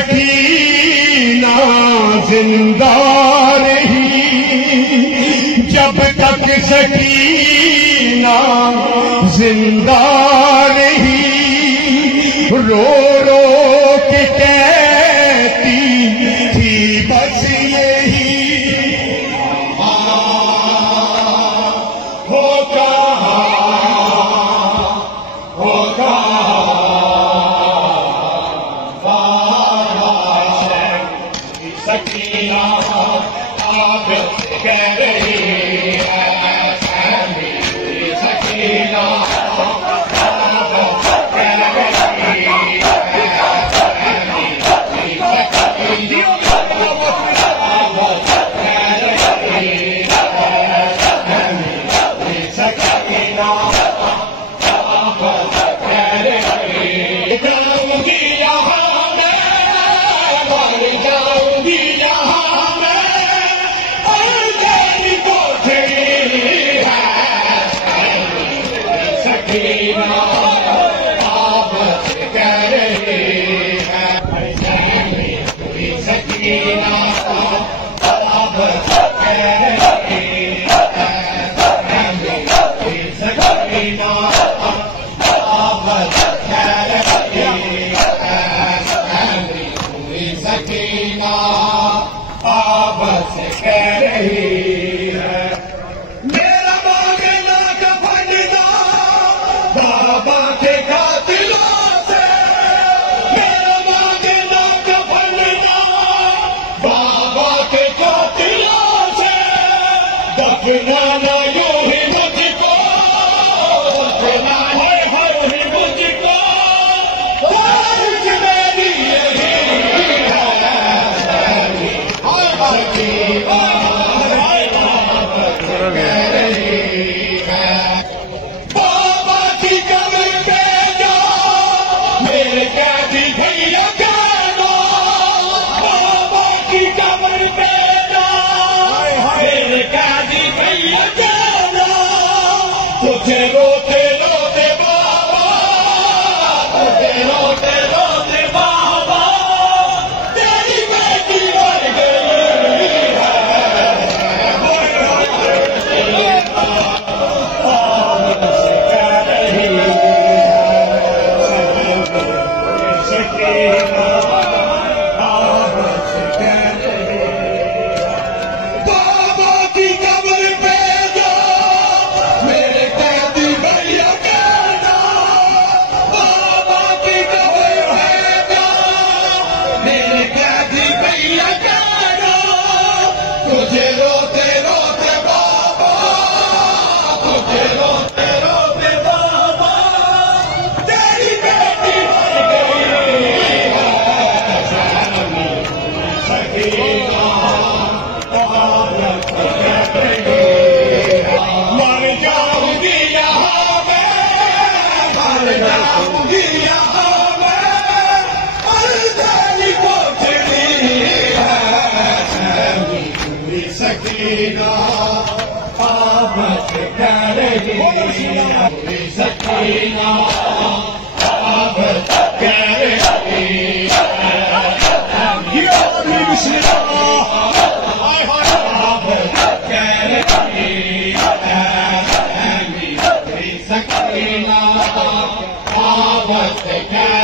سکینہ زندہ رہی، جب تک سکینہ زندہ رہی، رو رو کے کہتی تھی بس یہی، ہو سکینہ آج کہہ رہی ہے، سکینہ کہہ رہی ہے، میرا مانگنا کفننا بابا کے قاتلوں سے، میرا مانگنا کفننا بابا کے قاتلوں سے، دفنانا یوں ہی مجھ کو، دفنانا یوں ہی مجھ کو، خواہش میری یہی ہے، بابا کی قبر پہ جاؤ میرے قیدی بھیا کہنا، بابا کی قبر پہ جاؤ میرے قیدی بھیا کہنا، تجھے روتے روتے بابا، تجھے روتے روتے بابا تیری بیٹی مر گئی، بابا کی قبر پہ جاؤ میرے قیدی بھیا کہنا، بابا کی قبر پہ جاؤ میرے قیدی بھیا کہنا، تجھے روتے روتے بابا، تجھے روتے روتے بابا تیری بیٹی مر گئی ہے، سکینہ مر جاؤں گی یہاں میں، مر جاؤں گی یہاں میں، تیری کوٹڑی ہے، سکینہ آبت کہہ رہی ہے، سکینہ آبت کہہ رہی ہے، سکینہ آبت کہہ